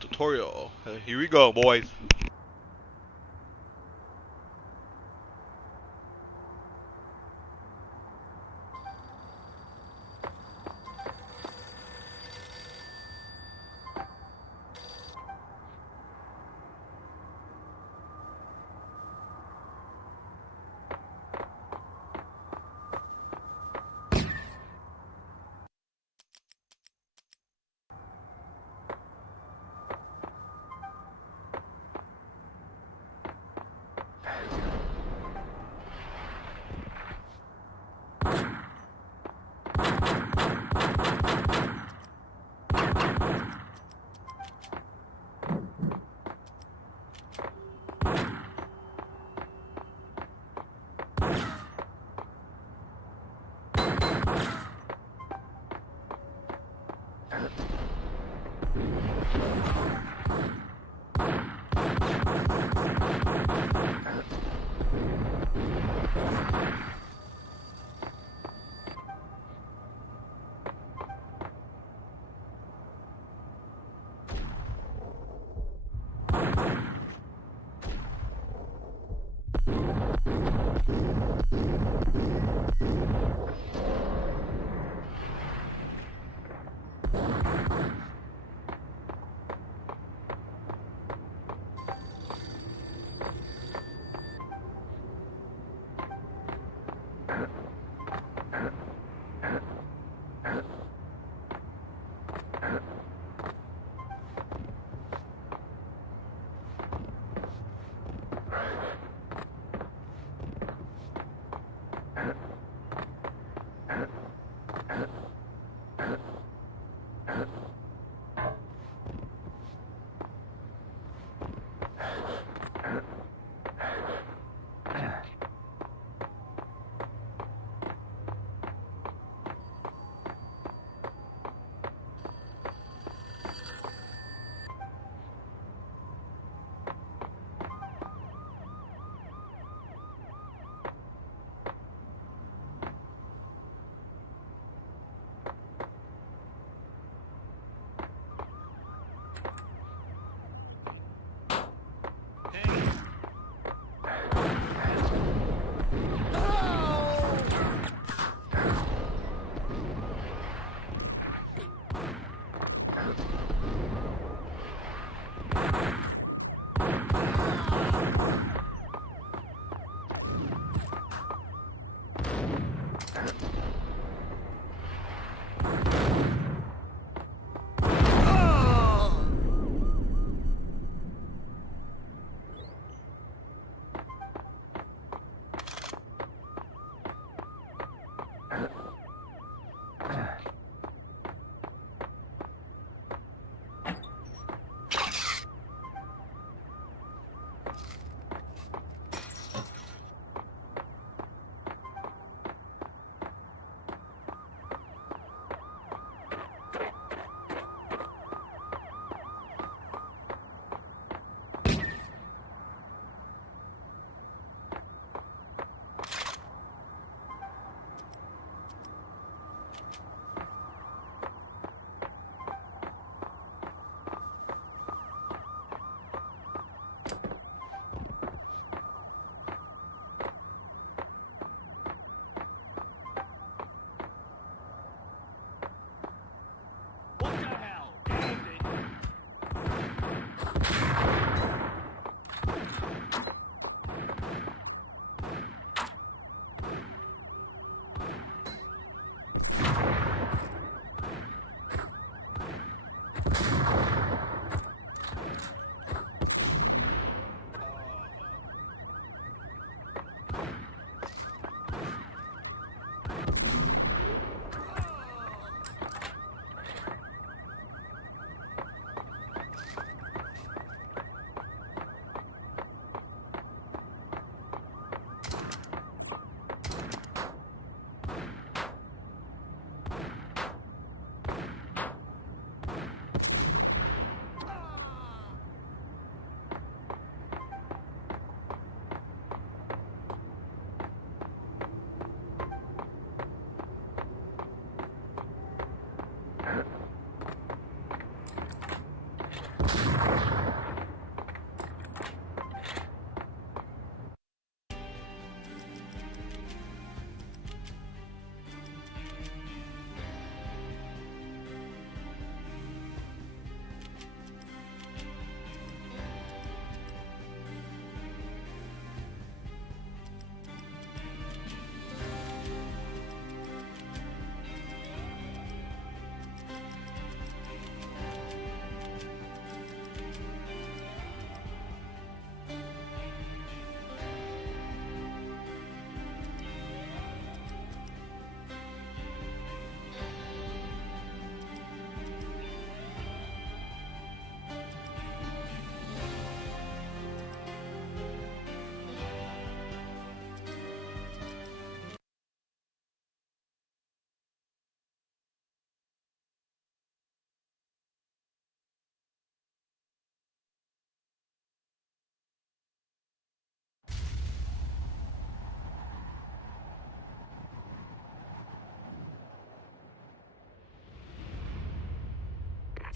Tutorial. Here we go, boys.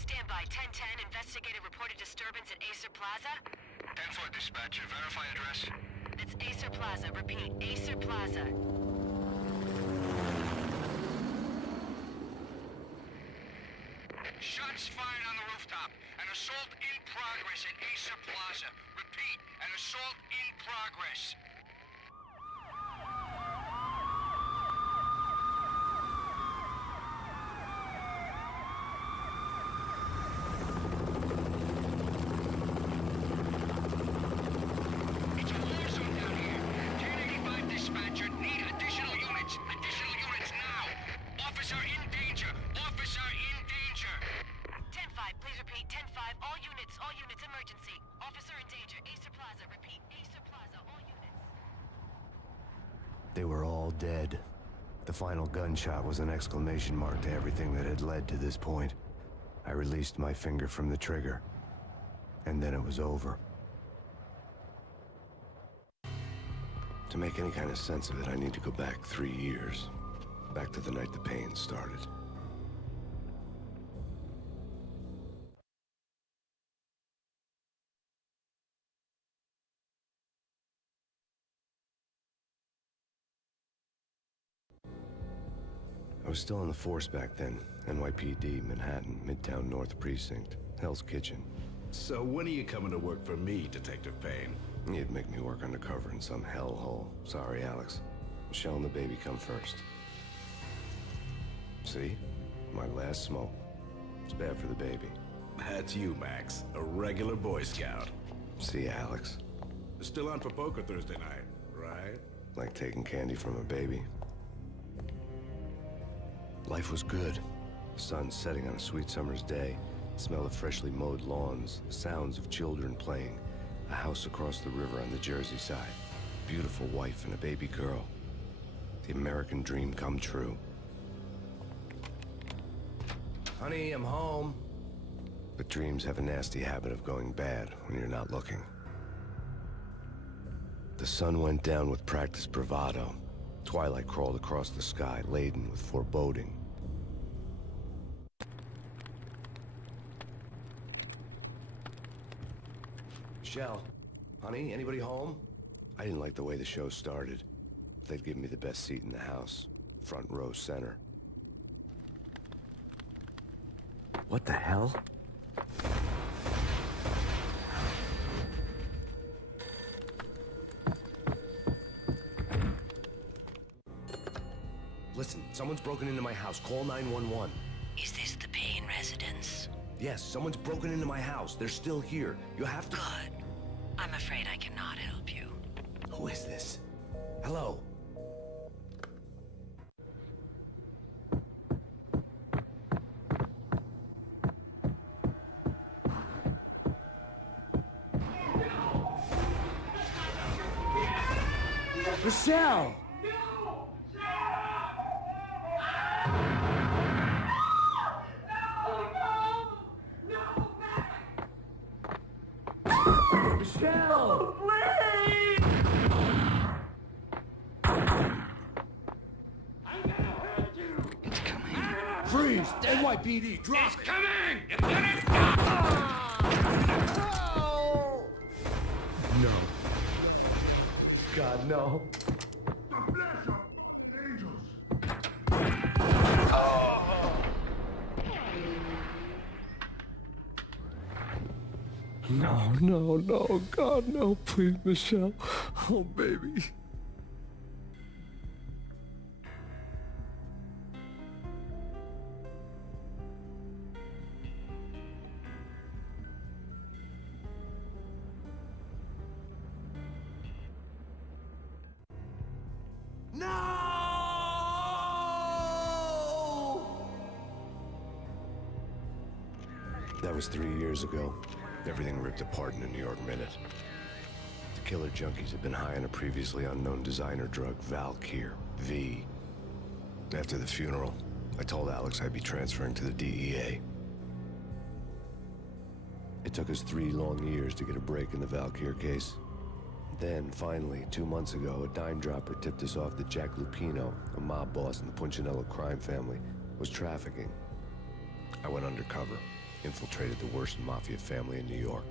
Stand by. 1010, investigated reported disturbance at Acer Plaza. 10-4 dispatcher, verify address. It's Acer Plaza. Repeat, Acer Plaza. Shots fired on the rooftop. An assault in progress at Acer Plaza. Repeat, an assault in progress. It's a war zone down here. 1085 dispatcher, need additional units. Additional units now. Officer in danger. Officer in danger. 10-5, please repeat. 10-5, all units, emergency. Officer in danger. Acer Plaza. Repeat, Acer Plaza, all units. They were all dead. The final gunshot was an exclamation mark to everything that had led to this point. I released my finger from the trigger, and then it was over. To make any kind of sense of it, I need to go back 3 years. Back to the night the Payne started. I was still in the force back then. NYPD, Manhattan, Midtown North Precinct, Hell's Kitchen. So when are you coming to work for me, Detective Payne? You'd make me work undercover in some hellhole. Sorry, Alex. Michelle and the baby come first. See? My last smoke. It's bad for the baby. That's you, Max. A regular Boy Scout. See, Alex. Still on for poker Thursday night, right? Like taking candy from a baby. Life was good. The sun setting on a sweet summer's day. The smell of freshly mowed lawns. The sounds of children playing. A house across the river on the Jersey side. Beautiful wife and a baby girl. The American dream come true. Honey, I'm home. But dreams have a nasty habit of going bad when you're not looking. The sun went down with practiced bravado. Twilight crawled across the sky, laden with foreboding. Michelle, honey, anybody home? I didn't like the way the show started. They'd give me the best seat in the house, front row center. What the hell? Listen, someone's broken into my house. Call 911. Is this the Payne residence? Yes, someone's broken into my house. They're still here. You have to... Good. I'm afraid I cannot help you. Who is this? Hello? Michelle! Michelle! Please! I'm gonna hurt you! It's coming. Freeze! NYPD, drop It's it! coming! It's gonna stop! No. God, no. The flesh of angels! No, no, no. God, no. Please, Michelle. Oh, baby. No! That was 3 years ago. Everything ripped apart in a New York minute. The killer junkies had been high on a previously unknown designer drug, Valkyr, V. After the funeral, I told Alex I'd be transferring to the DEA. It took us 3 long years to get a break in the Valkyr case. Then, finally, 2 months ago, a dime dropper tipped us off that Jack Lupino, a mob boss in the Punchinello crime family, was trafficking. I went undercover, infiltrated the worst mafia family in New York.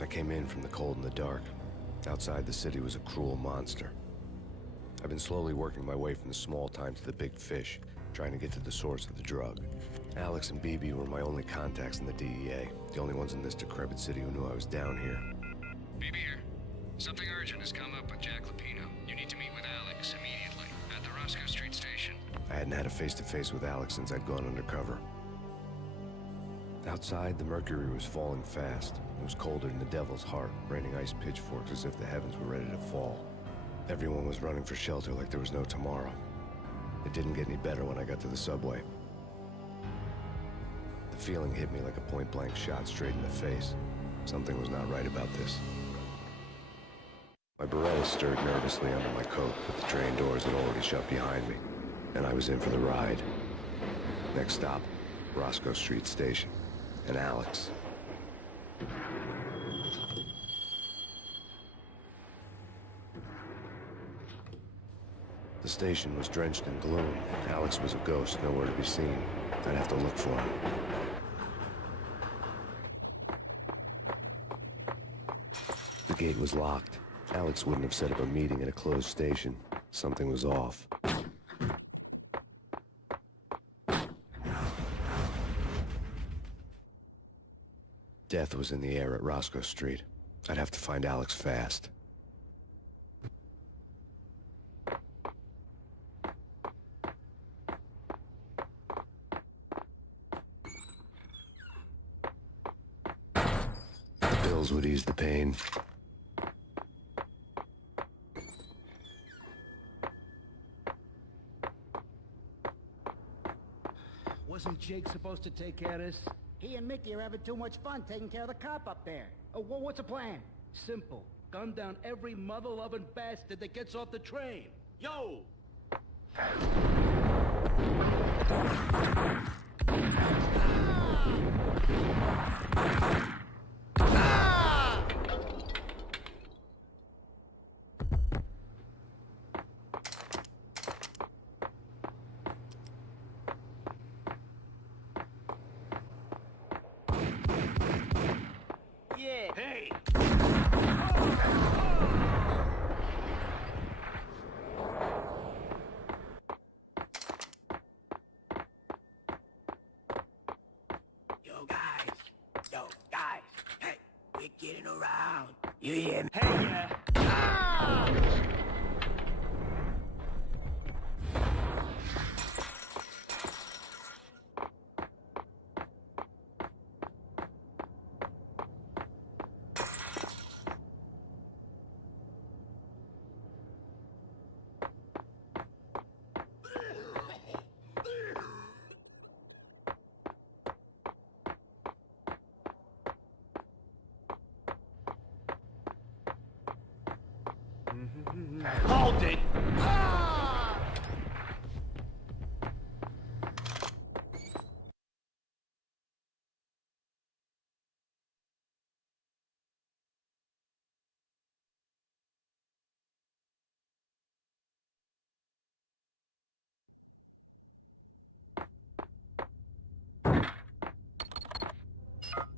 I came in from the cold and the dark. Outside, the city was a cruel monster. I've been slowly working my way from the small time to the big fish, trying to get to the source of the drug. Alex and BB were my only contacts in the DEA, the only ones in this decrepit city who knew I was down here. BB here. Something urgent has come up with Jack Lapino. You need to meet with Alex immediately at the Roscoe Street station. I hadn't had a face-to-face with Alex since I'd gone undercover. Outside, the mercury was falling fast. It was colder than the devil's heart, raining ice pitchforks as if the heavens were ready to fall. Everyone was running for shelter like there was no tomorrow. It didn't get any better when I got to the subway. The feeling hit me like a point-blank shot straight in the face. Something was not right about this. My Beretta stirred nervously under my coat, but the train doors had already shut behind me, and I was in for the ride. Next stop, Roscoe Street Station, and Alex. The station was drenched in gloom. Alex was a ghost, nowhere to be seen. I'd have to look for him. The gate was locked. Alex wouldn't have set up a meeting at a closed station. Something was off. Death was in the air at Roscoe Street. I'd have to find Alex fast. Pills would ease the pain. Wasn't Jake supposed to take care of this? He and Mickey are having too much fun taking care of the cop up there. What's the plan? Simple. Gun down every mother-loving bastard that gets off the train. Yo! Yeah. Hey! Yo, guys. Hey, we're getting around. You hear me? Hey, yeah! Hold it!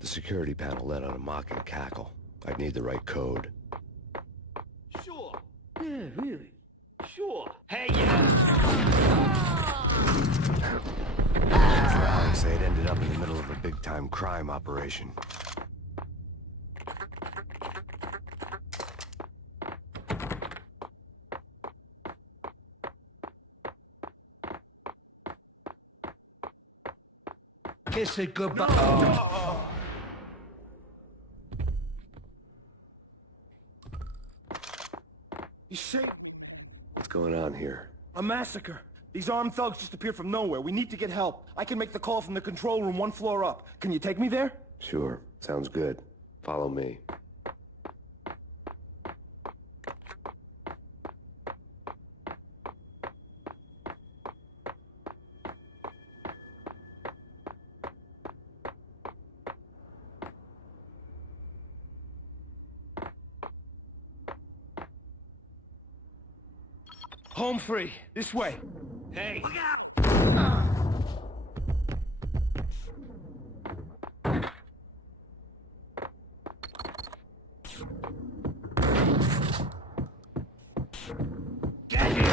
The security panel let out a mocking cackle. I'd need the right code. Sure. Yeah, really. Sure. Hey, yeah! For Alex, they had ended up in the middle of a big-time crime operation. Kiss it goodbye. Oh. You sick? What's going on here? A massacre. These armed thugs just appeared from nowhere. We need to get help. I can make the call from the control room one floor up. Can you take me there? Sure, sounds good. Follow me. Home free. This way. Hey! Look out! Get here!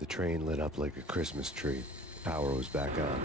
The train lit up like a Christmas tree. Power was back on.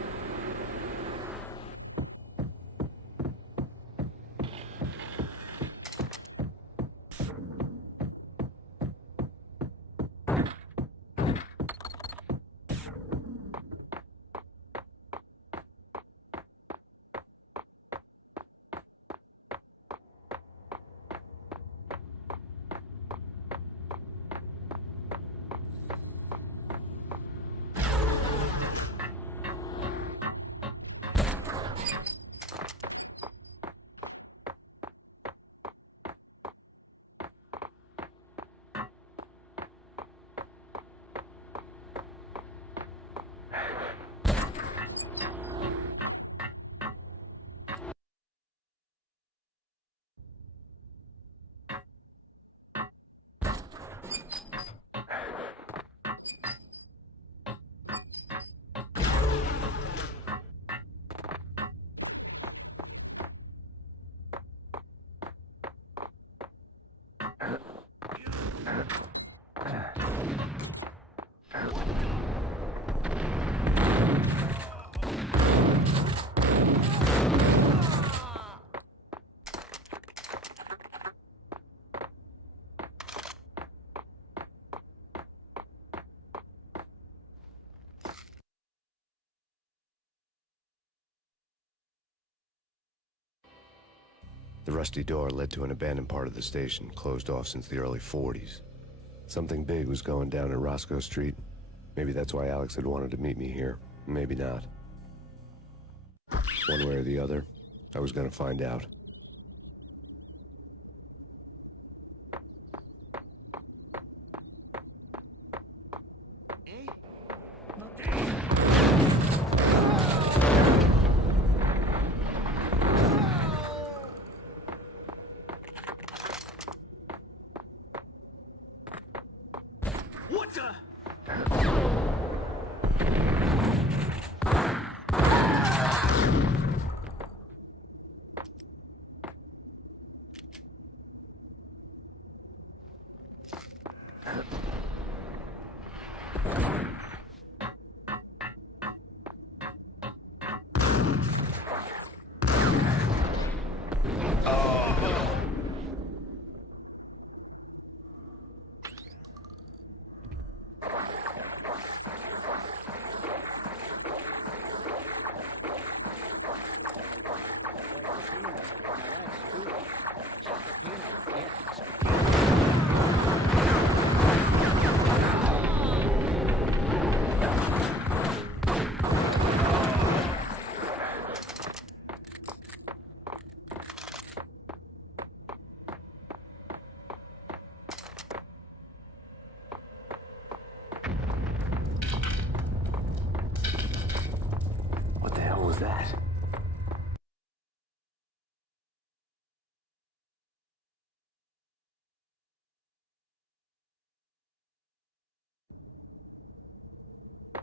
The rusty door led to an abandoned part of the station, closed off since the early 40s. Something big was going down at Roscoe Street. Maybe that's why Alex had wanted to meet me here. Maybe not. One way or the other, I was gonna find out. What the? What the hell was that?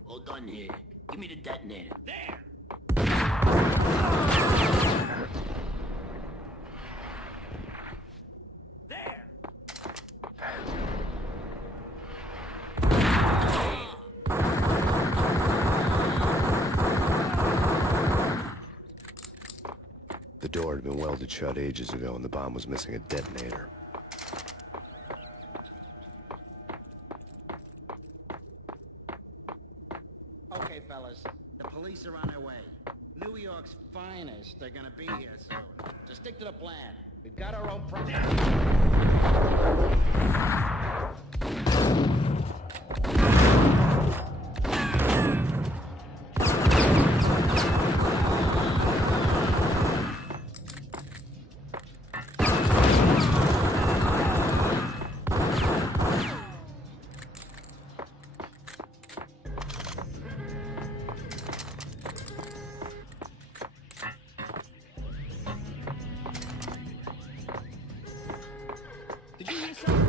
All done here. Give me the detonator. There! There! The door had been welded shut ages ago, and the bomb was missing a detonator. Okay, fellas, the police are on their way. New York's finest, they're gonna be here soon. So stick to the plan. We've got our own problem. Did you hear something?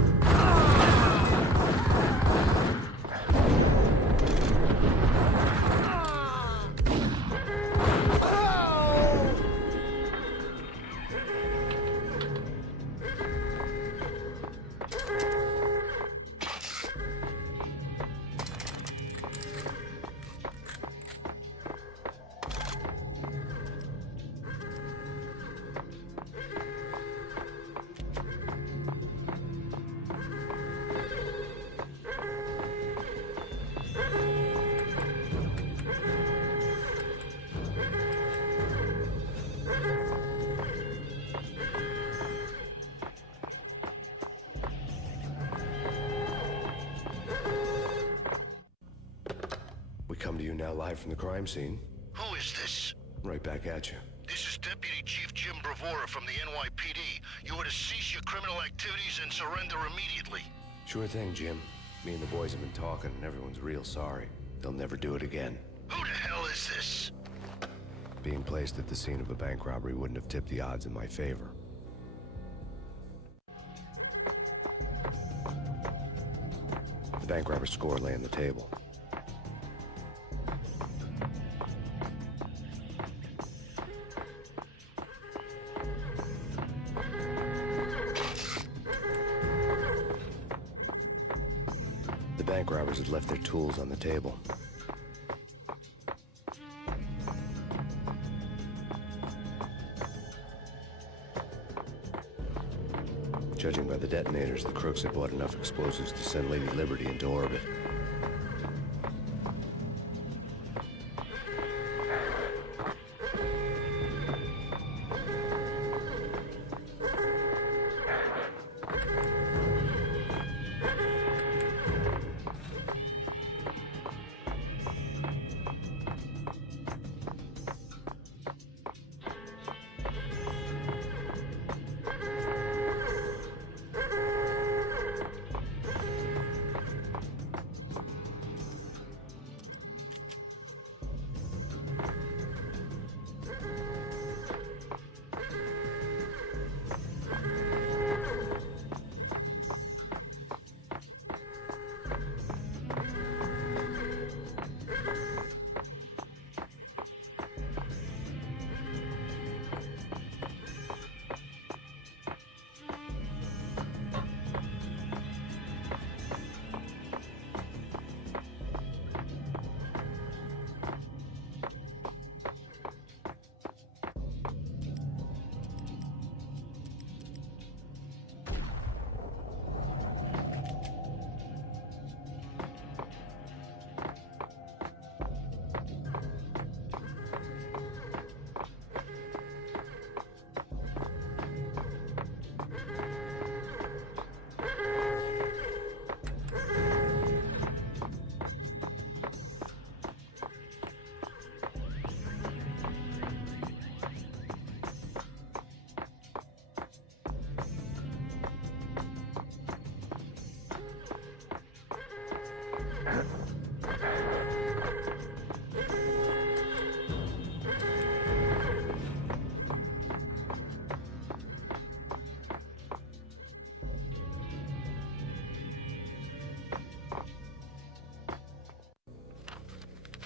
We come to you now live from the crime scene. Who is this? Right back at you. This is Deputy Chief Jim Bravura from the NYPD. You are to cease your criminal activities and surrender immediately. Sure thing, Jim. Me and the boys have been talking, and everyone's real sorry. They'll never do it again. Who the hell is this? Being placed at the scene of a bank robbery wouldn't have tipped the odds in my favor. The bank robber's score lay on the table. The bank robbers had left their tools on the table. Judging by the detonators, the crooks had bought enough explosives to send Lady Liberty into orbit.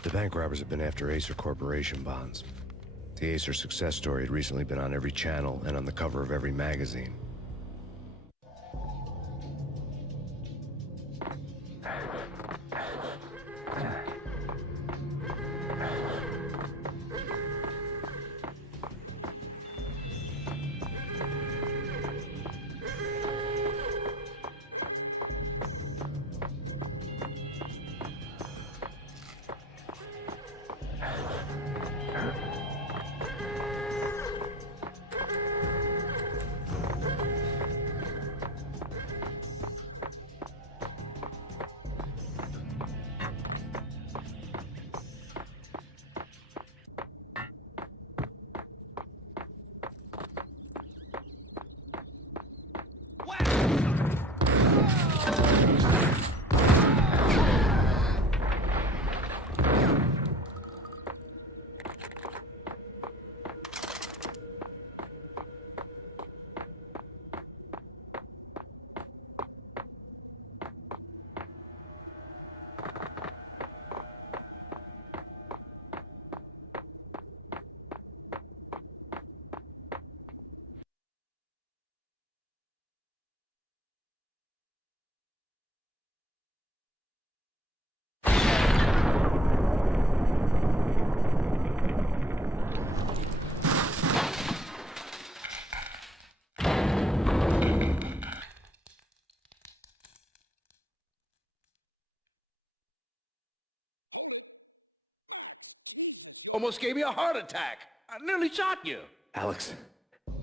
The bank robbers had been after Acer Corporation bonds. The Acer success story had recently been on every channel and on the cover of every magazine. Almost gave me a heart attack. I nearly shot you. Alex,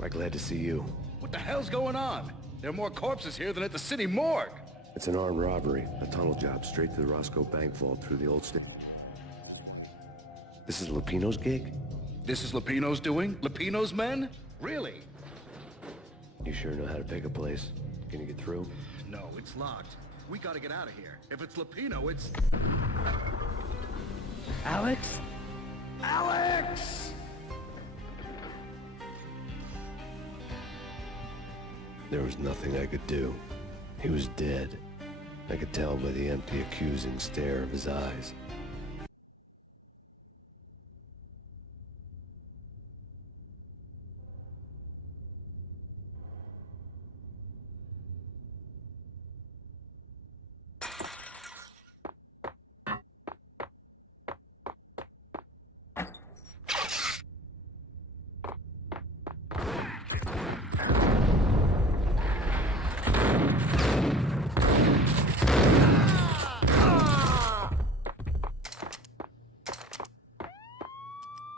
I'm glad to see you. What the hell's going on? There are more corpses here than at the city morgue. It's an armed robbery, a tunnel job straight to the Roscoe Bank vault through the old state. This is Lupino's gig? This is Lupino's doing? Lupino's men? Really? You sure know how to pick a place. Can you get through? No, it's locked. We gotta get out of here. If it's Lupino, it's... Alex? Alex! There was nothing I could do. He was dead. I could tell by the empty, accusing stare of his eyes.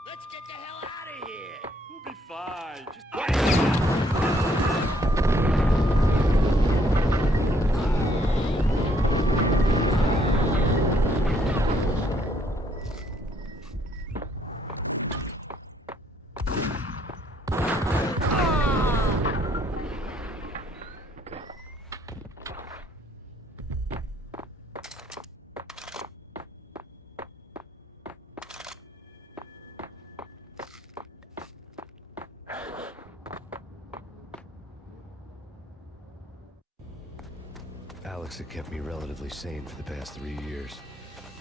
Let's get the hell out of here! We'll be fine. Just Alex had kept me relatively sane for the past 3 years.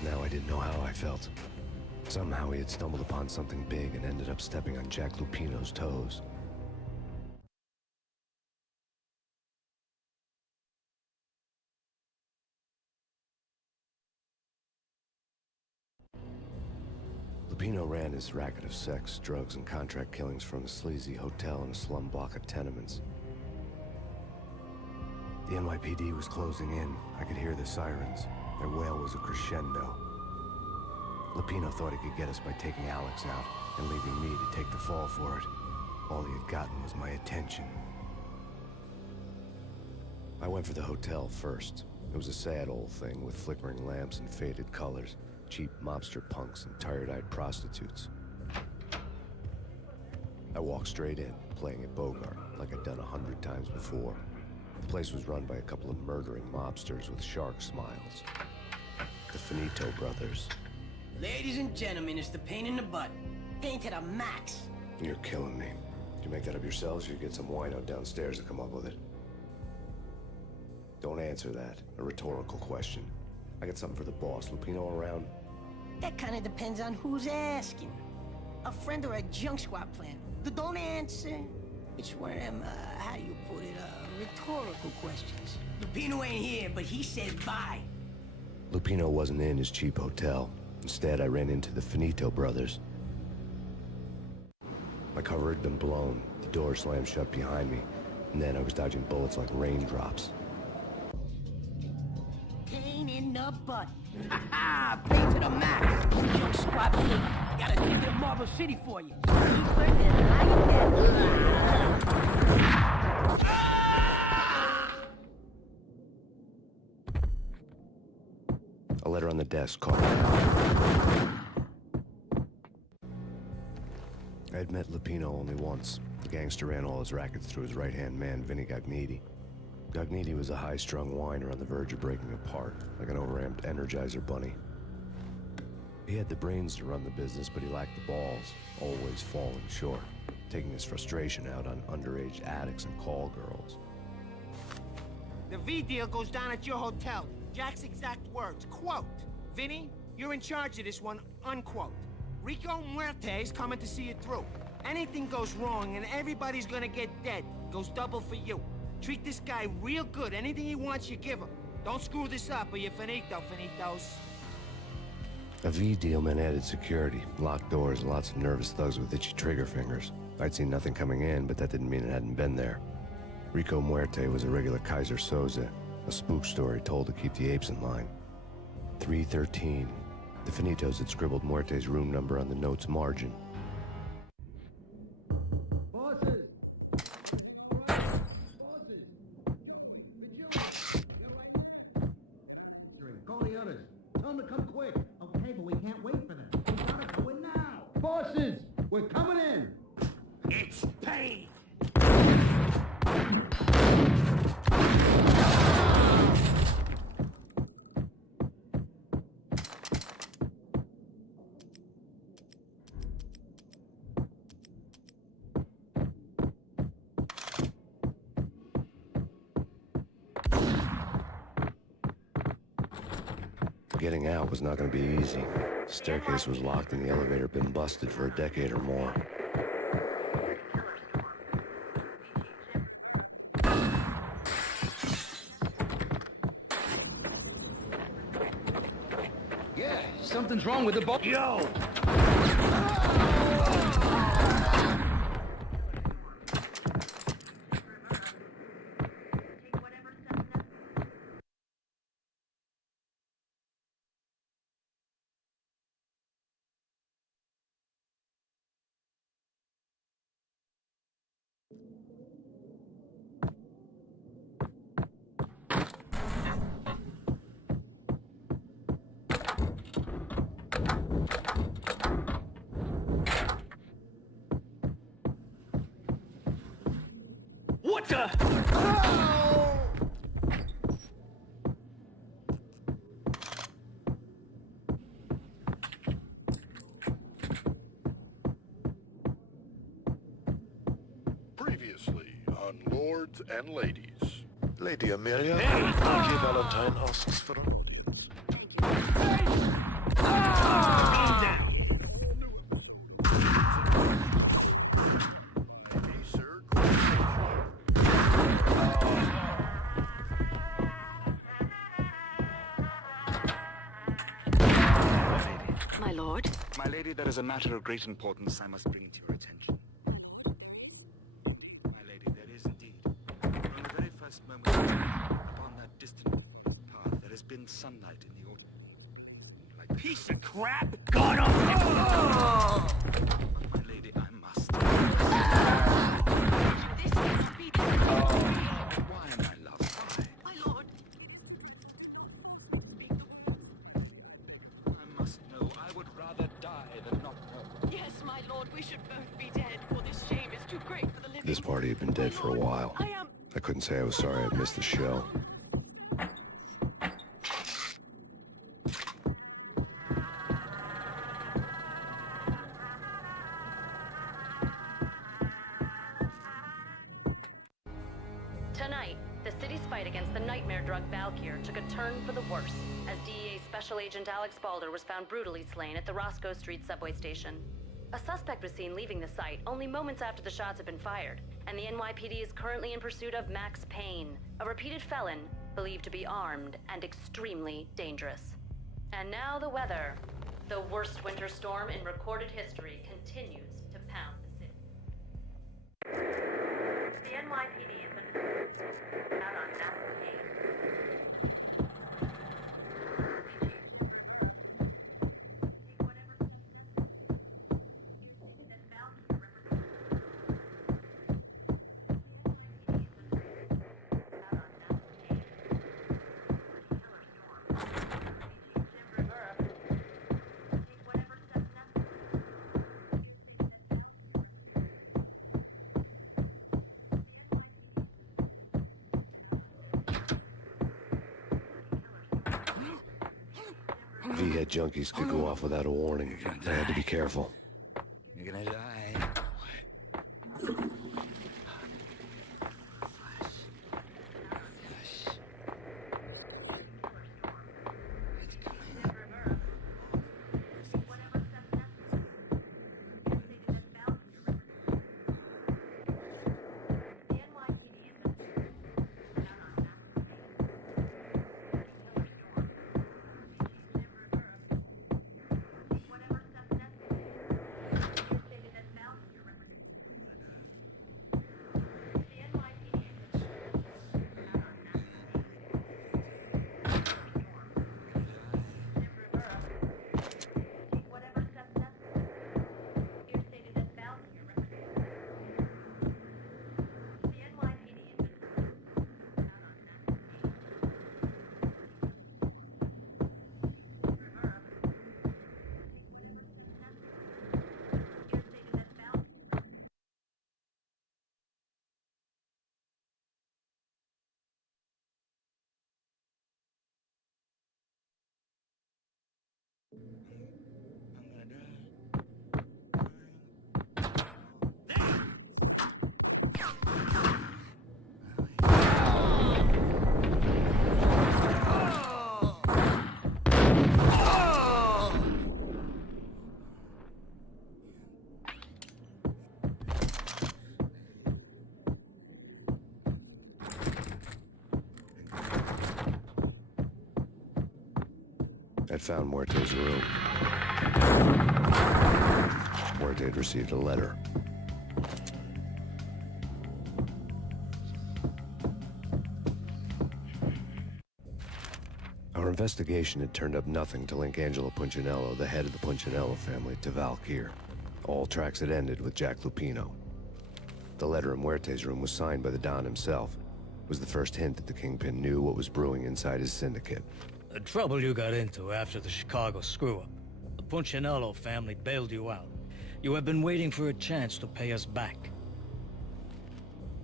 Now I didn't know how I felt. Somehow he had stumbled upon something big and ended up stepping on Jack Lupino's toes. Lupino ran his racket of sex, drugs, and contract killings from a sleazy hotel in a slum block of tenements. The NYPD was closing in. I could hear the sirens. Their wail was a crescendo. Lupino thought he could get us by taking Alex out and leaving me to take the fall for it. All he had gotten was my attention. I went for the hotel first. It was a sad old thing with flickering lamps and faded colors, cheap mobster punks and tired-eyed prostitutes. I walked straight in, playing at Bogart, like I'd done 100 times before. The place was run by a couple of murdering mobsters with shark smiles. The Finito brothers. Ladies and gentlemen, it's the pain in the butt. Pain to the max. You're killing me. Did you make that up yourselves, or you get some wino downstairs to come up with it? Don't answer that. A rhetorical question. I got something for the boss. Lupino around? That kind of depends on who's asking. A friend or a junk squad plan. Don't answer. It's one of them, how do you put it, rhetorical questions. Lupino ain't here, but he says bye. Lupino wasn't in his cheap hotel. Instead, I ran into the Finito brothers. My cover had been blown. The door slammed shut behind me. And then I was dodging bullets like raindrops. Pain in the butt. Ha ha! Pain to the max. Junk squad plan. I got a ticket to Marble City for you. Deeper than like that. A letter on the desk caught my eye. I had met Lupino only once. The gangster ran all his rackets through his right-hand man, Vinny Gagniti. Gagniti was a high-strung whiner on the verge of breaking apart, like an overamped Energizer bunny. He had the brains to run the business, but he lacked the balls, always falling short, taking his frustration out on underage addicts and call girls. The V deal goes down at your hotel. Jack's exact words, quote, "Vinny, you're in charge of this one," unquote. Rico Muerte's coming to see it through. Anything goes wrong and everybody's gonna get dead. Goes double for you. Treat this guy real good. Anything he wants, you give him. Don't screw this up or you're finito, finitos. A V deal meant added security, locked doors, and lots of nervous thugs with itchy trigger fingers. I'd seen nothing coming in, but that didn't mean it hadn't been there. Rico Muerte was a regular Kaiser Soze, a spook story told to keep the apes in line. 313. The Finitos had scribbled Muerte's room number on the note's margin. Bosses! Call the others. Tell them to come quick. Okay, but we can't wait for them. We gotta go in now. Bosses! We're coming in! It's Payne! Getting out was not going to be easy. The staircase was locked and the elevator had been busted for a decade or more. Yeah, something's wrong with the boat. Yo! What the? Oh! Previously on Lords and Ladies. Lady Amelia, Hey! Lady Valentine asks for... Calm down! Hey, sir. My lord? My lady, there is a matter of great importance I must bring to your attention. My lady, there is indeed, from the very first moment upon that distant path, there has been sunlight in the autumn. Like Piece of crap! Got him! my lady, I must. This must be Why, my love? Why? my lord. I must know. I would rather die than not know. Yes, my lord, we should both be dead, for this shame is too great for the living. This party had been dead for a while. I am... I couldn't say I was sorry I'd missed the show. Tonight, the city's fight against the nightmare drug Valkyr took a turn for the worse, as DEA Special Agent Alex Balder was found brutally slain at the Roscoe Street subway station. A suspect was seen leaving the site only moments after the shots had been fired, and the NYPD is currently in pursuit of Max Payne, a repeated felon believed to be armed and extremely dangerous. And now the weather. The worst winter storm in recorded history continues to pound the city. The NYPD has been out on Max Payne. V-head junkies could go off without a warning. I had to be careful. You're gonna die. I'd found Muerte's room. Muerte had received a letter. Our investigation had turned up nothing to link Angelo Punchinello, the head of the Punchinello family, to Valkyr. All tracks had ended with Jack Lupino. The letter in Muerte's room was signed by the Don himself. It was the first hint that the Kingpin knew what was brewing inside his syndicate. The trouble you got into after the Chicago screw-up. The Punchinello family bailed you out. You have been waiting for a chance to pay us back.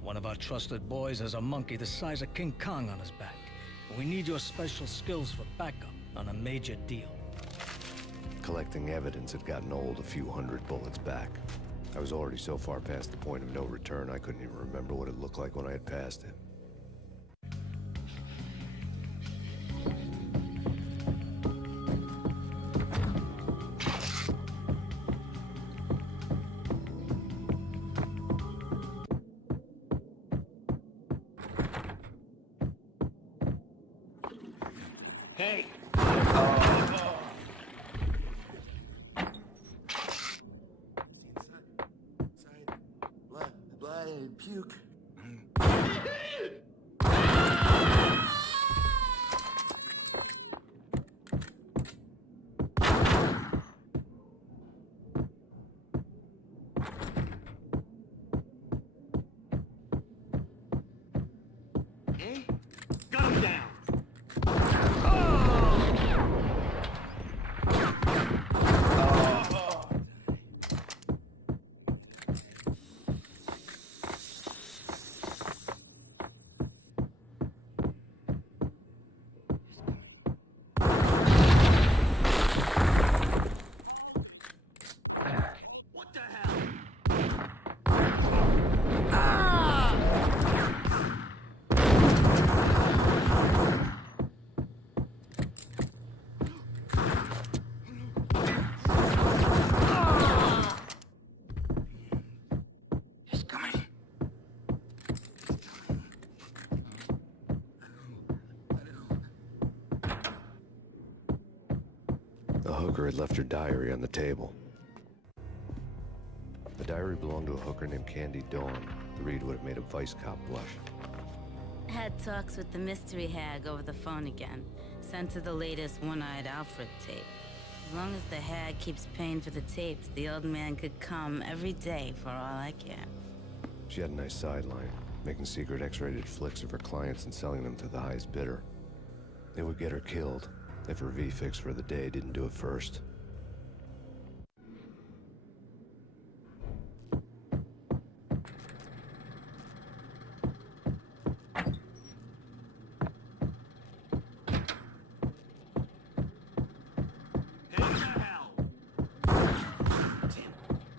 One of our trusted boys has a monkey the size of King Kong on his back. We need your special skills for backup on a major deal. Collecting evidence had gotten old, a few hundred bullets back. I was already so far past the point of no return, I couldn't even remember what it looked like when I had passed it. Hey! Blood and puke. Hey? Gun him down! The hooker had left her diary on the table. The diary belonged to a hooker named Candy Dawn. The read would have made a vice cop blush. Had talks with the mystery hag over the phone again. Sent her the latest one-eyed Alfred tape. As long as the hag keeps paying for the tapes, the old man could come every day for all I care. She had a nice sideline, making secret X-rated flicks of her clients and selling them to the highest bidder. They would get her killed if her V-fix for the day didn't do it first.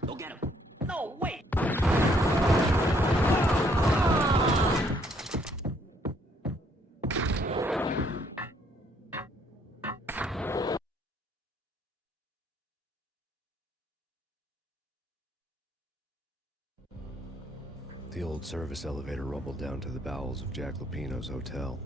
Go get him! No, wait! The old service elevator rumbled down to the bowels of Jack Lupino's hotel.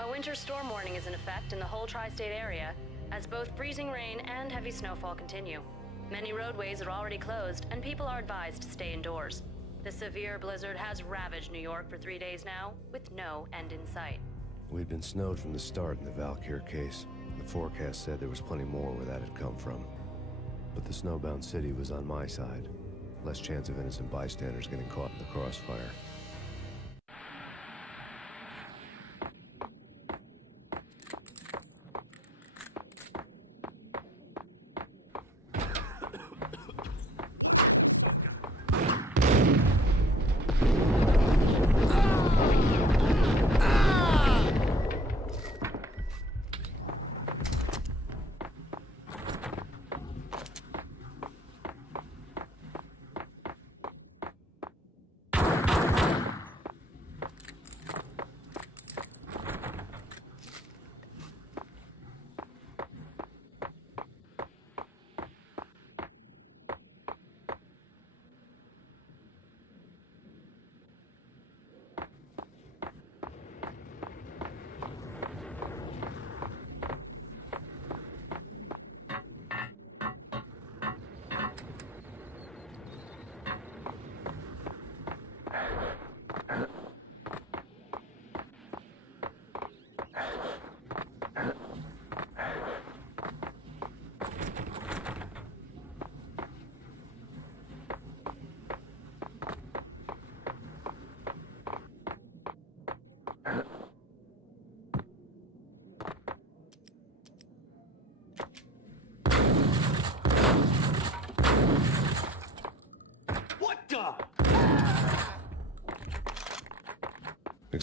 A winter storm warning is in effect in the whole tri-state area, as both freezing rain and heavy snowfall continue. Many roadways are already closed, and people are advised to stay indoors. The severe blizzard has ravaged New York for 3 days now, with no end in sight. We'd been snowed from the start in the Valkyr case. The forecast said there was plenty more where that had come from. But the snowbound city was on my side. Less chance of innocent bystanders getting caught in the crossfire.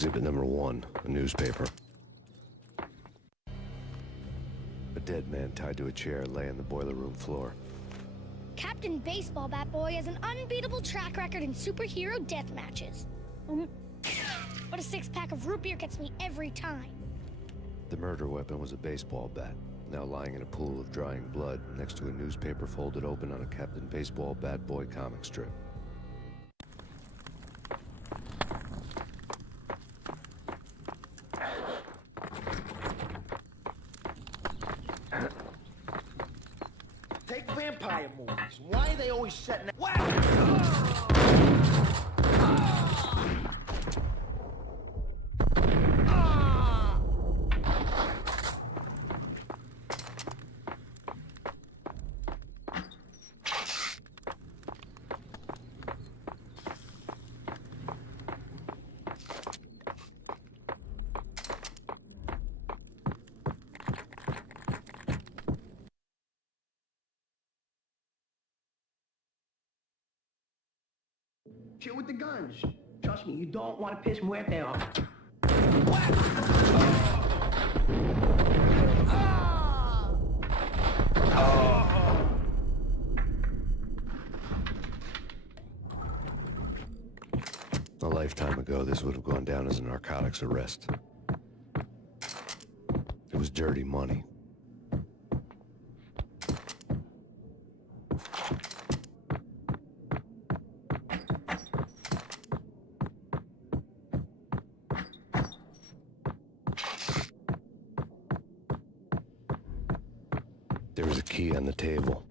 Exhibit number 1, a newspaper. A dead man tied to a chair lay on the boiler room floor. Captain Baseball Bat Boy has an unbeatable track record in superhero death matches. But a six-pack of root beer gets me every time. The murder weapon was a baseball bat, now lying in a pool of drying blood next to a newspaper folded open on a Captain Baseball Bat Boy comic strip. Take vampire movies. Why are they always setting that? Shit with the guns. Trust me, you don't want to piss Muerte off. A lifetime ago, this would have gone down as a narcotics arrest. It was dirty money. There was a key on the table.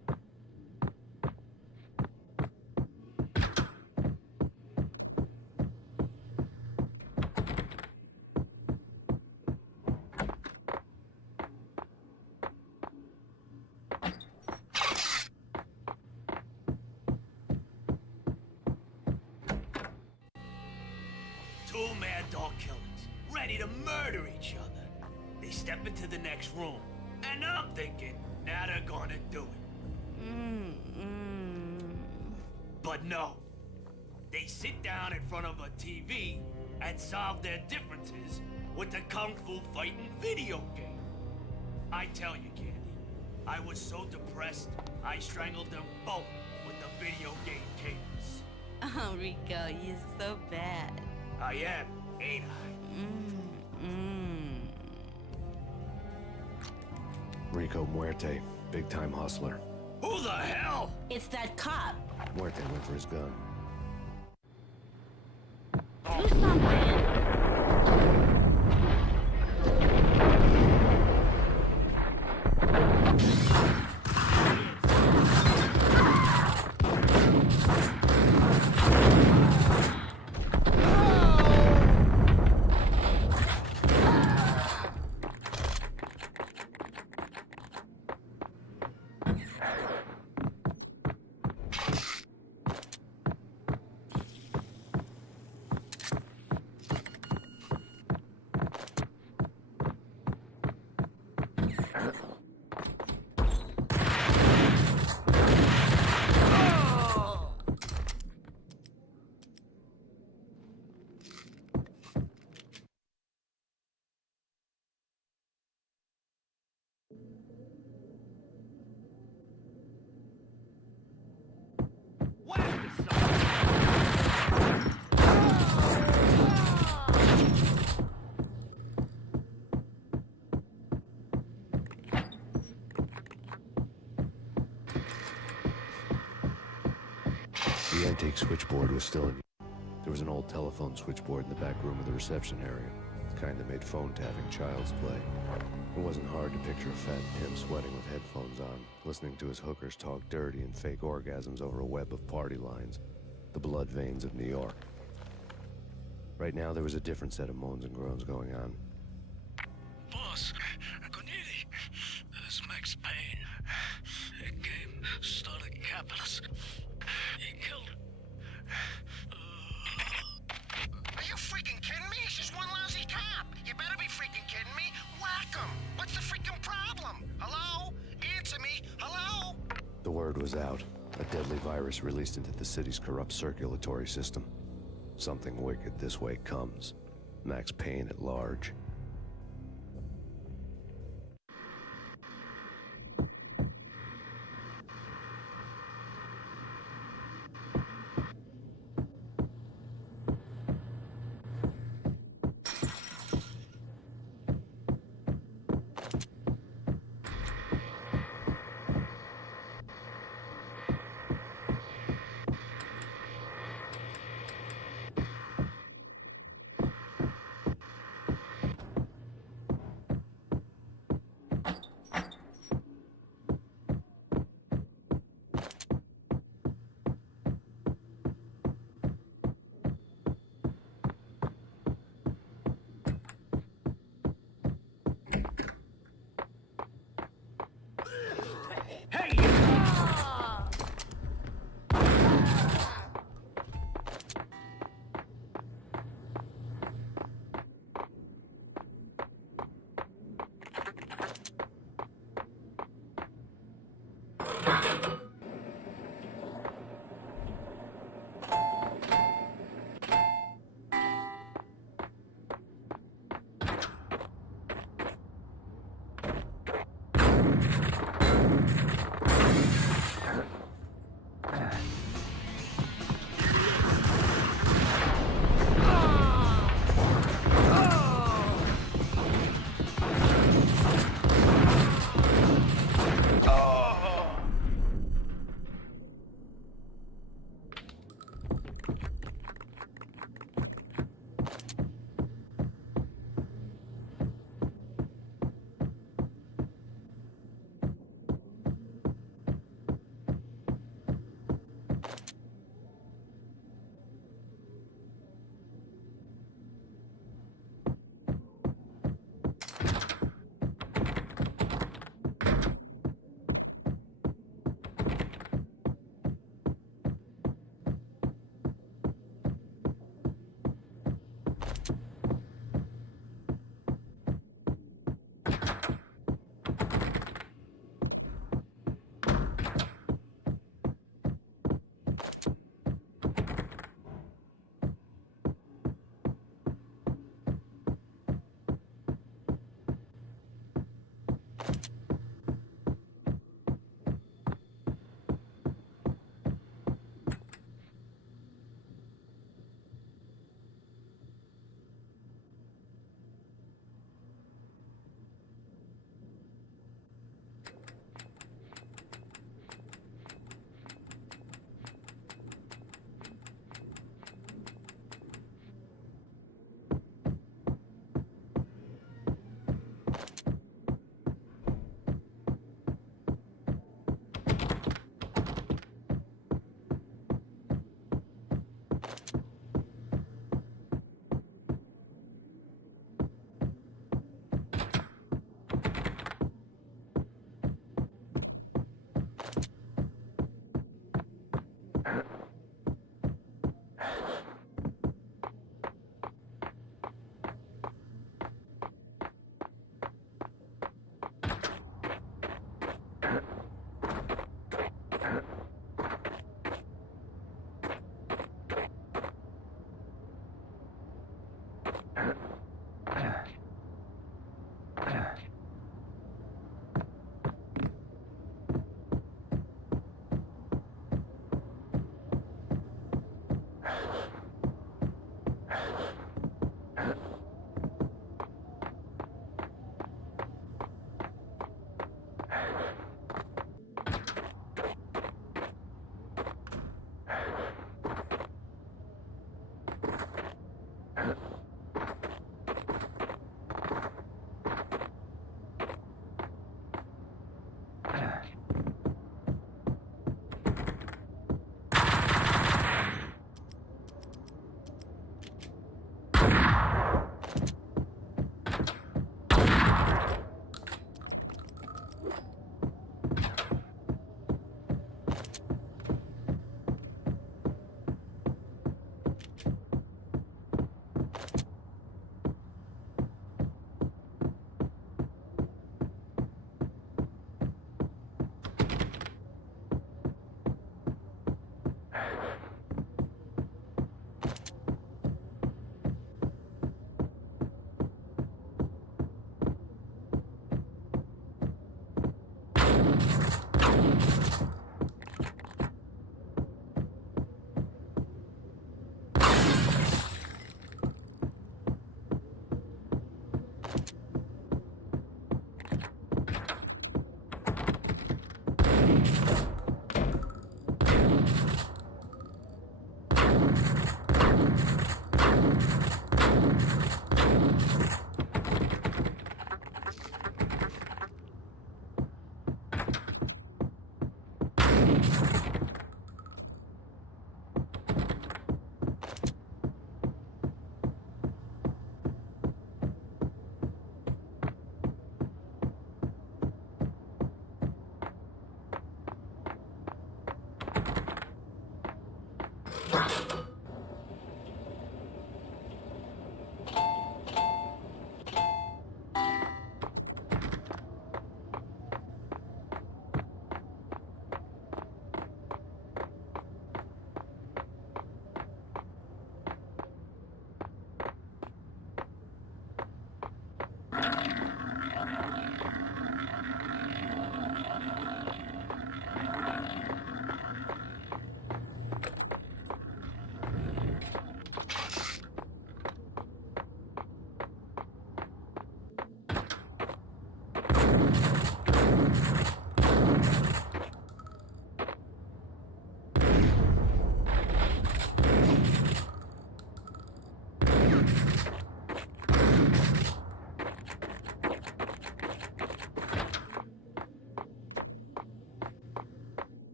Two mad dog killers, ready to murder each other. They step into the next room, and I'm thinking, now they're gonna do it. But no. They sit down in front of a TV and solve their differences with the Kung Fu fighting video game. I tell you, Candy, I was so depressed, I strangled them both with the video game cables. Oh, Rico, you're so bad. I am, ain't I? Rico Muerte, big-time hustler. Who the hell? It's that cop. Muerte went for his gun. Do something. The antique switchboard was still in use. There was an old telephone switchboard in the back room of the reception area, the kind that made phone tapping child's play. It wasn't hard to picture a fat pimp sweating with headphones on, listening to his hookers talk dirty and fake orgasms over a web of party lines, the blood veins of New York. Right now, there was a different set of moans and groans going on. Boss, Cornelia, this Max Payne. A game started capitalist. He killed her. Are you freaking kidding me? He's just one lousy cop. You better be freaking kidding me. Whack him. What's the freaking problem? Hello? Answer me. Hello? The word was out. A deadly virus released into the city's corrupt circulatory system. Something wicked this way comes. Max Payne at large.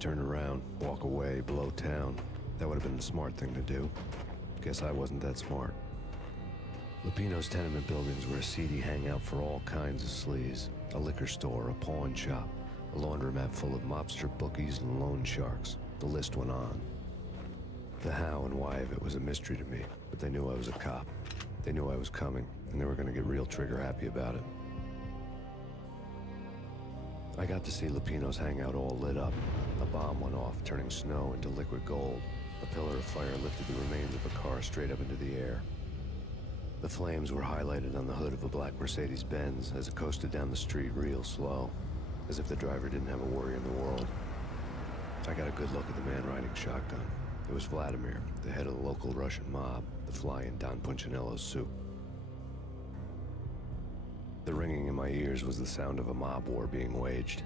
Turn around, walk away, blow town. That would have been the smart thing to do. Guess I wasn't that smart. Lupino's tenement buildings were a seedy hangout for all kinds of sleaze. A liquor store, a pawn shop, a laundromat full of mobster bookies and loan sharks. The list went on. The how and why of it was a mystery to me, but they knew I was a cop. They knew I was coming, and they were going to get real trigger happy about it. I got to see Lupino's hangout all lit up. A bomb went off, turning snow into liquid gold. A pillar of fire lifted the remains of a car straight up into the air. The flames were highlighted on the hood of a black Mercedes-Benz as it coasted down the street real slow, as if the driver didn't have a worry in the world. I got a good look at the man riding shotgun. It was Vladimir, the head of the local Russian mob, the fly in Don Punchinello's soup. The ringing in my ears was the sound of a mob war being waged.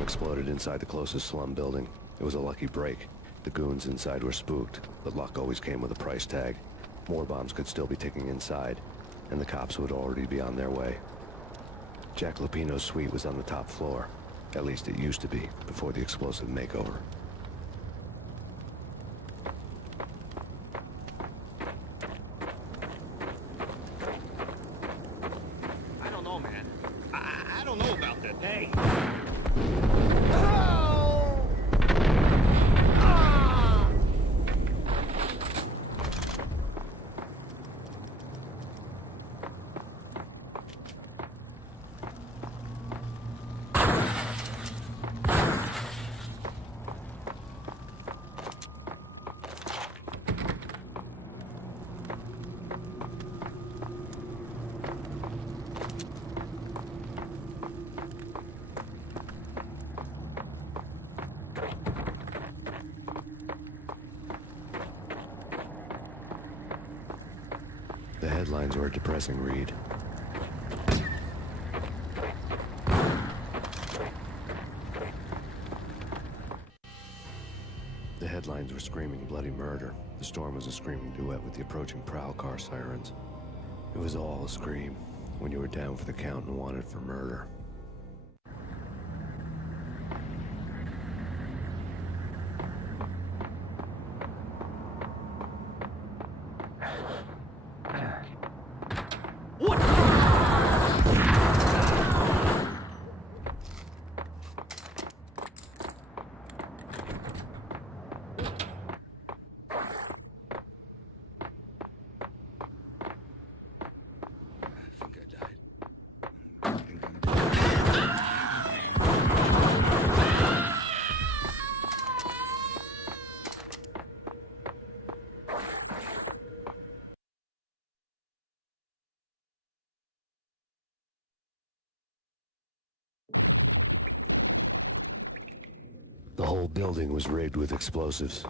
Exploded inside the closest slum building. It was a lucky break. The goons inside were spooked, but luck always came with a price tag. More bombs could still be ticking inside, and the cops would already be on their way. Jack Lupino's suite was on the top floor. At least it used to be, before the explosive makeover. I don't know, man. I don't know about that. Hey! The headlines were a depressing read. The headlines were screaming bloody murder. The storm was a screaming duet with the approaching prowl car sirens. It was all a scream when you were down for the count and wanted for murder. The whole building was rigged with explosives.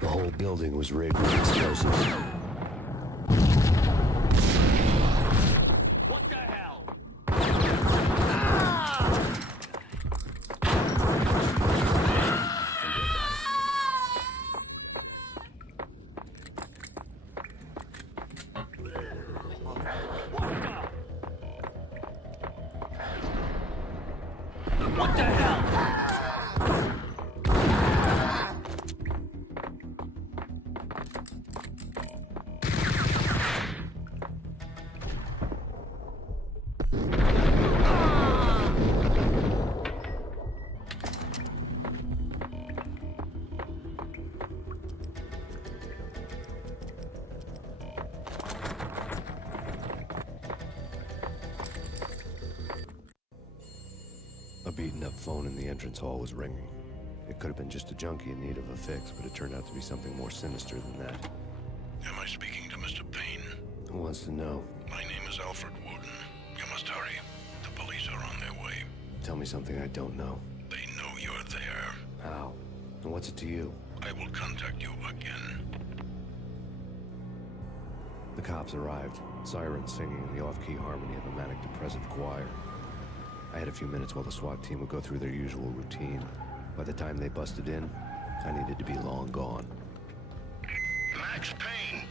The whole building was rigged with explosives. What the hell? What the hell? A beaten-up phone in the entrance hall was ringing. It could have been just a junkie in need of a fix, but it turned out to be something more sinister than that. Am I speaking to Mr. Payne? Who wants to know? My name is Alfred Wooten. You must hurry. The police are on their way. Tell me something I don't know. They know you're there. How? And what's it to you? I will contact you again. The cops arrived, sirens singing in the off-key harmony of a manic-depressive choir. I had a few minutes while the SWAT team would go through their usual routine. By the time they busted in, I needed to be long gone. Max Payne,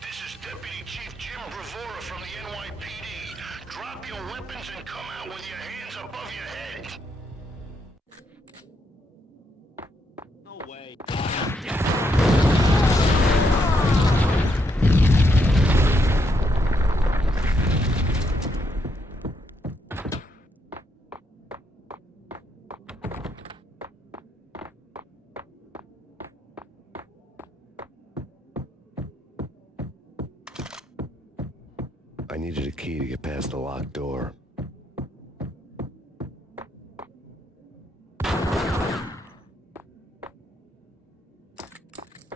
this is Deputy Chief Jim Bravura from the NYPD. Drop your weapons and come out with your hands above your head. No way. I needed a key to get past the locked door.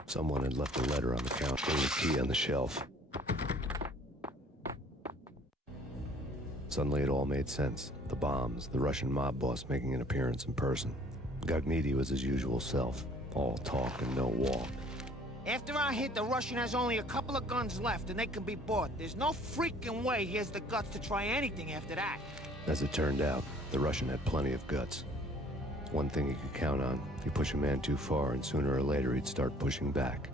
Someone had left a letter on the counter with a key on the shelf. Suddenly it all made sense. The bombs, the Russian mob boss making an appearance in person. Gagniti was his usual self, all talk and no walk. After our hit, the Russian has only a couple of guns left, and they can be bought. There's no freaking way he has the guts to try anything after that. As it turned out, the Russian had plenty of guts. One thing he could count on, if you push a man too far, and sooner or later he'd start pushing back.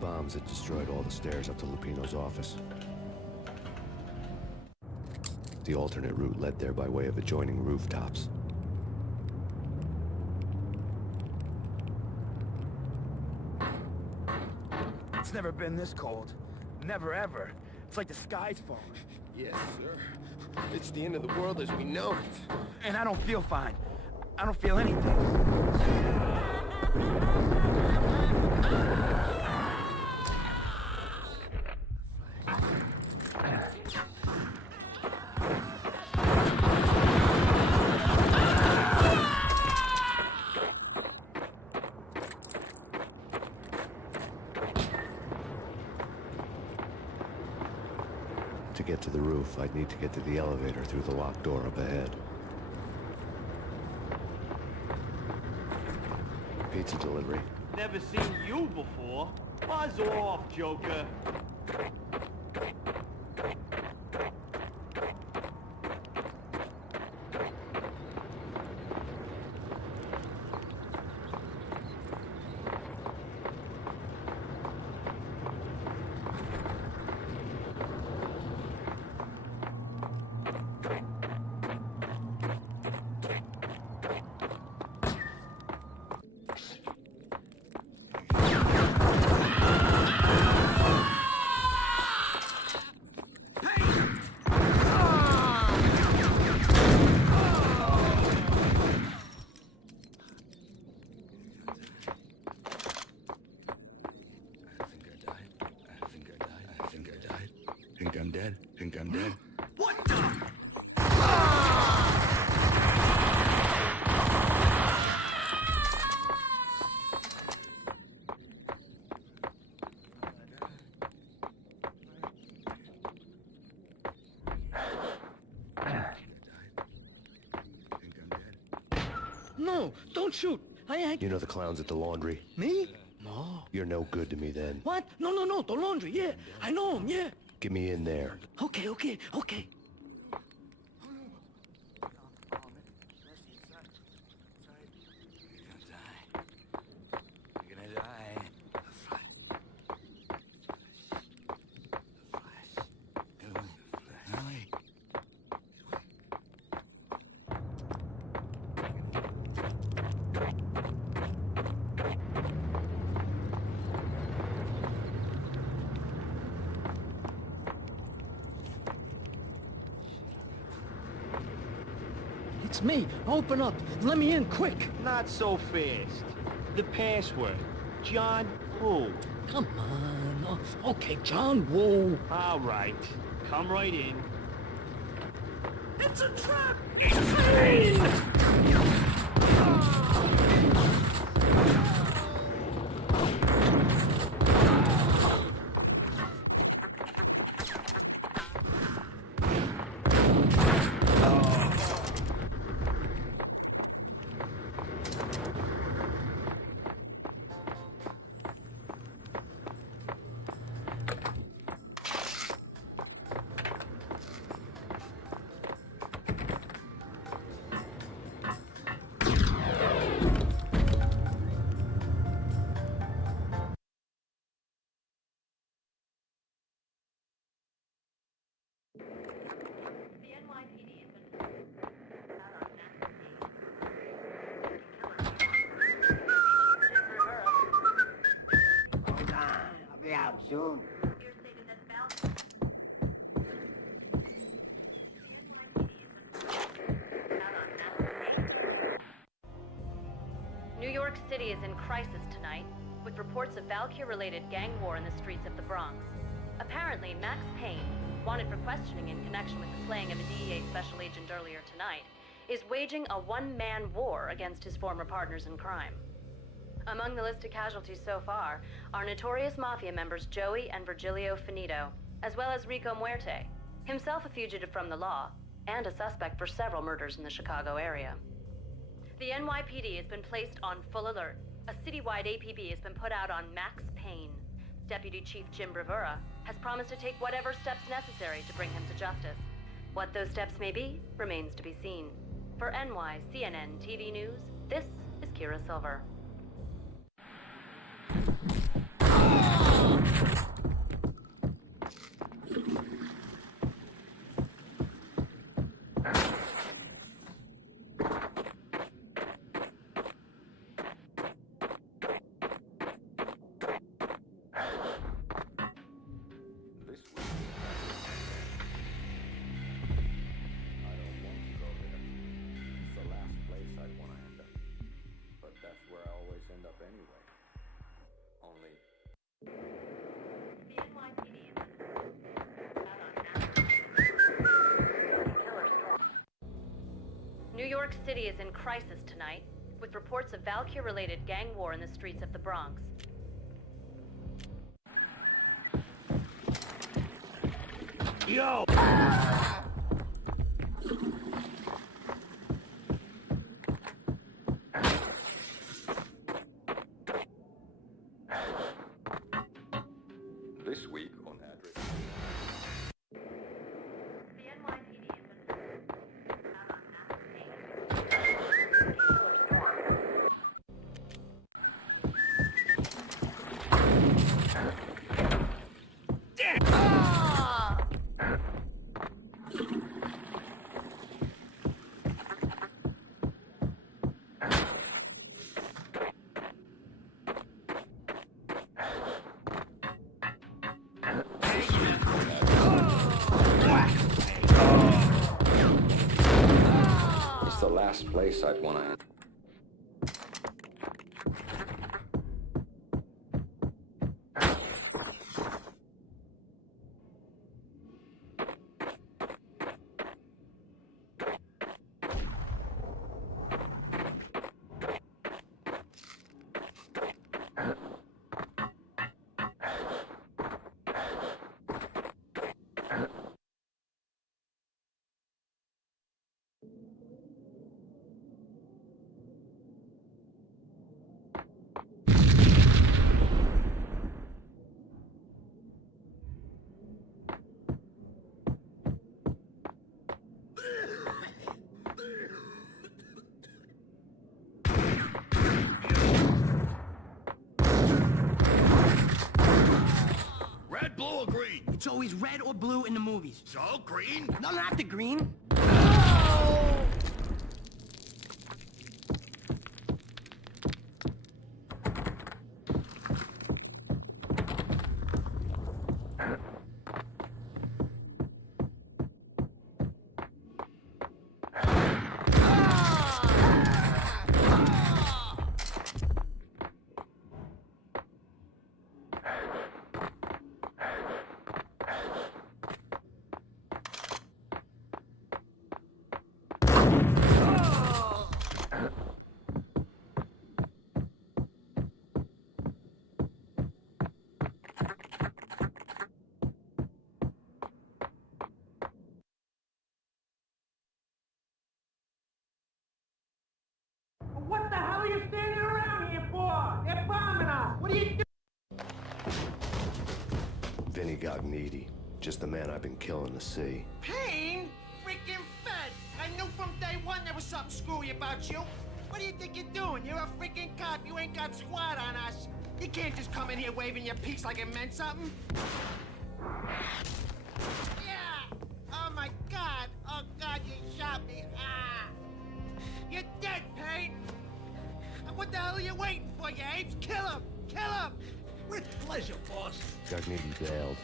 bombs that destroyed all the stairs up to Lupino's office. The alternate route led there by way of adjoining rooftops. It's never been this cold. Never ever. It's like the sky's falling. Yes, sir. It's the end of the world as we know it. And I don't feel fine. I don't feel anything. To get to the roof, I'd need to get to the elevator through the locked door up ahead. Pizza delivery. Never seen you before. Buzz off, Joker. Think I'm dead? Think I'm dead? What the? No, don't shoot. I ain't... You know the clowns at the laundry? Me? No. You're no good to me then. What? No, no, no, the laundry, yeah. I know him, yeah. Get me in there. Okay, okay, okay. You're gonna die. It's me. Open up. Let me in, quick. Not so fast. The password. John Woo. Come on. Oh, okay, John Woo. All right. Come right in. It's a trap! It's Payne! I'll be out soon. New York City is in crisis tonight, with reports of Valkyr-related gang war in the streets of the Bronx. Apparently, Max Payne, wanted for questioning in connection with the slaying of a DEA special agent earlier tonight, is waging a one-man war against his former partners in crime. Among the list of casualties so far are notorious mafia members Joey and Virgilio Finito, as well as Rico Muerte, himself a fugitive from the law, and a suspect for several murders in the Chicago area. The NYPD has been placed on full alert. A citywide APB has been put out on Max Payne. Deputy Chief Jim Bravura has promised to take whatever steps necessary to bring him to justice. What those steps may be remains to be seen. For NYCNN TV News, this is Kira Silver. city is in crisis tonight, with reports of Valkyr-related gang war in the streets of the Bronx. Yo! This week on Address. It's the last place I'd want to. Red, blue, or green? It's always red or blue in the movies. So, green? No, not the green. What the hell are you standing around here for? They're bombing us. What are you doing? Vinny Gognitti, just the man I've been killing to see. Payne? Freaking fed! I knew from day one there was something screwy about you. What do you think you're doing? You're a freaking cop. You ain't got squad on us. You can't just come in here waving your piece like it meant something. Yeah! Oh my God! Oh God, you shot me! Ah! You're dead, Payne! What the hell are you waiting for, you apes? Kill him! Kill him! With pleasure, boss. Gognitti bailed.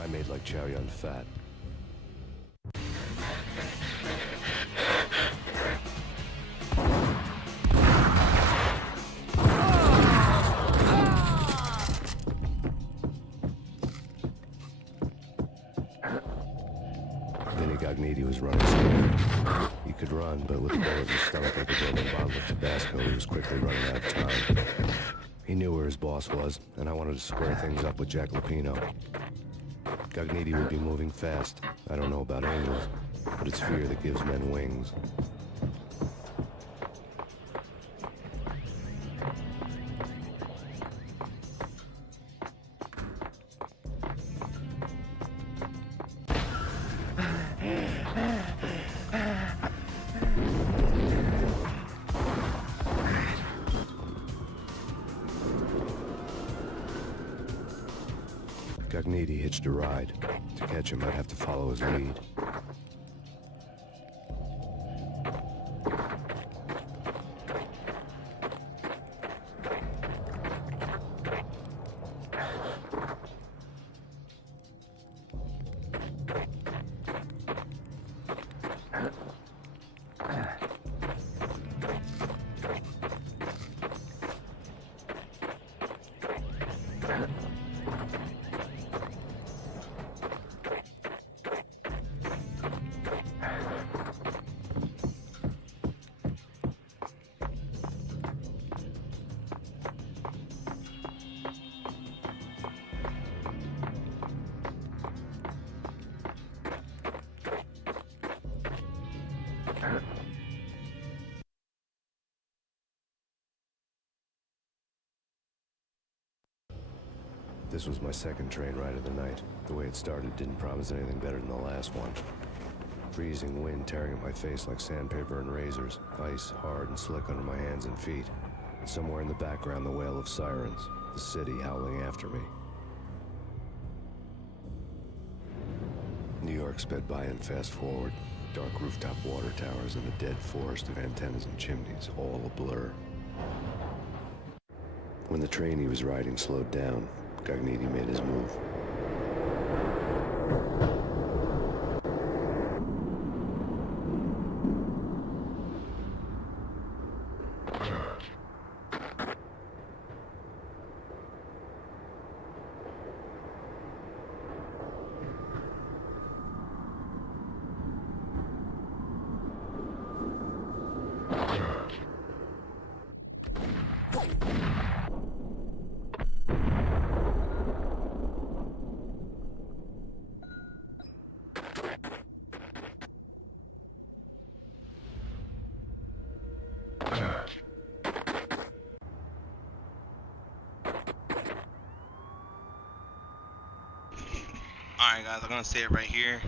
I made like Chow Yun Fat. Vinny Gognitti was running scared. He could run, but with a bullet in his stomach like a broken bottle of Tabasco, he was quickly running out of time. He knew where his boss was, and I wanted to square things up with Jack Lupino. Gognitti would be moving fast. I don't know about angels, but it's fear that gives men wings. Gognitti hitched a ride. To catch him, I'd have to follow his lead. This was my second train ride of the night. The way it started didn't promise anything better than the last one. Freezing wind tearing at my face like sandpaper and razors. Ice hard and slick under my hands and feet. And somewhere in the background, the wail of sirens. The city howling after me. New York sped by and fast forward. Dark rooftop water towers and a dead forest of antennas and chimneys, all a blur. When the train he was riding slowed down, Cogniti made his move. Alright guys, I'm gonna say it right here.